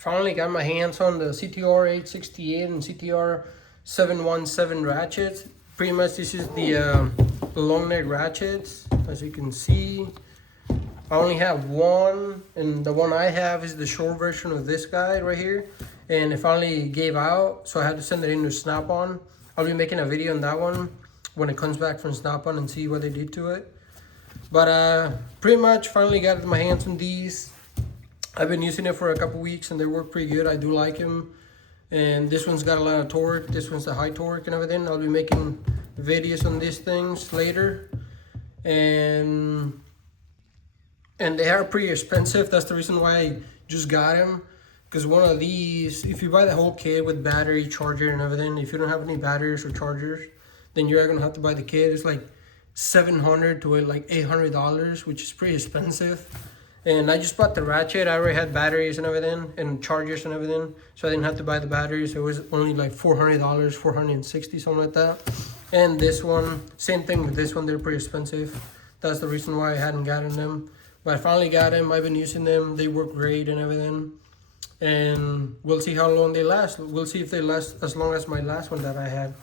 Finally got my hands on the CTR868 and CTR717 ratchets. Pretty much this is the long neck ratchets. As you can see, I only have one, and the one I have is the short version of this guy right here. And it finally gave out, so I had to send it into Snap-on. I'll be making a video on that one when it comes back from Snap-on and see what they did to it. But pretty much finally got my hands on these. I've been using it for a couple weeks and they work pretty good. I do like them. And this one's got a lot of torque. This one's the high torque and everything. I'll be making videos on these things later. And they are pretty expensive. That's the reason why I just got them. Because one of these, if you buy the whole kit with battery, charger and everything, if you don't have any batteries or chargers, then you're gonna have to buy the kit. It's like $700 to like $800, which is pretty expensive. And I just bought the ratchet. I already had batteries and everything and chargers and everything, so I didn't have to buy the batteries. It was only like $400, $460, something like that. And this one, same thing with this one, they're pretty expensive. That's the reason why I hadn't gotten them. But I finally got them. I've been using them. They work great and everything. And we'll see how long they last. We'll see if they last as long as my last one that I had.